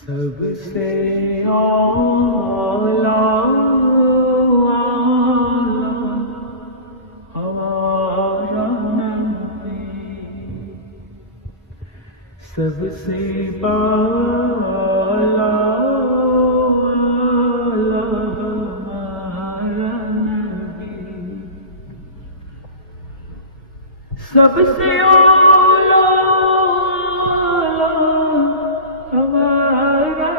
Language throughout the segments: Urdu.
سب سے اعلیٰ ہمارا نبی، سب سے بالا ہمارا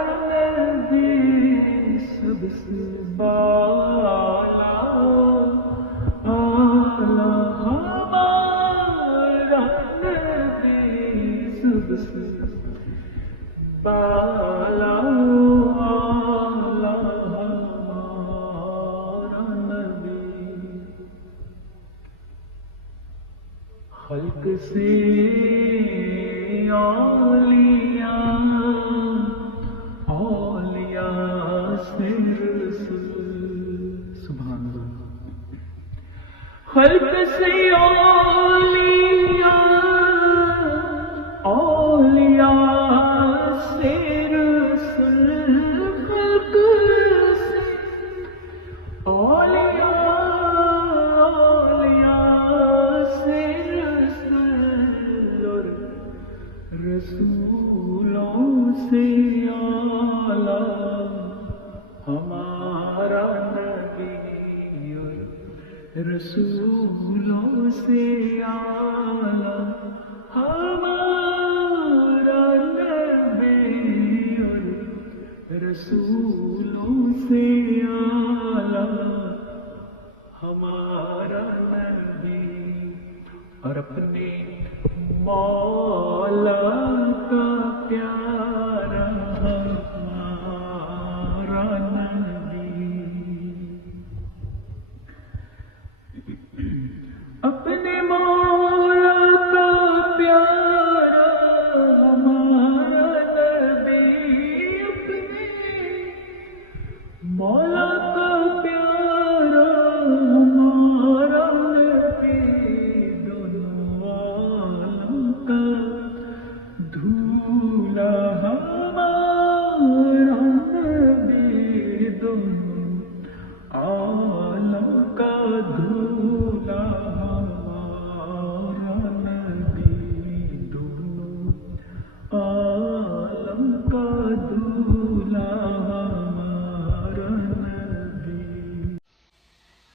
نبی، سب سے بالا ہمارا نبی، خلق سے اولیاء سے رسول، سبحان اللہ، خلق سے اولیاء سے رسول، خلق سے اولیاء سے رسول، اور رسولوں سے اعلیٰ ہمارا نبی، اور رسولوں سے اعلیٰ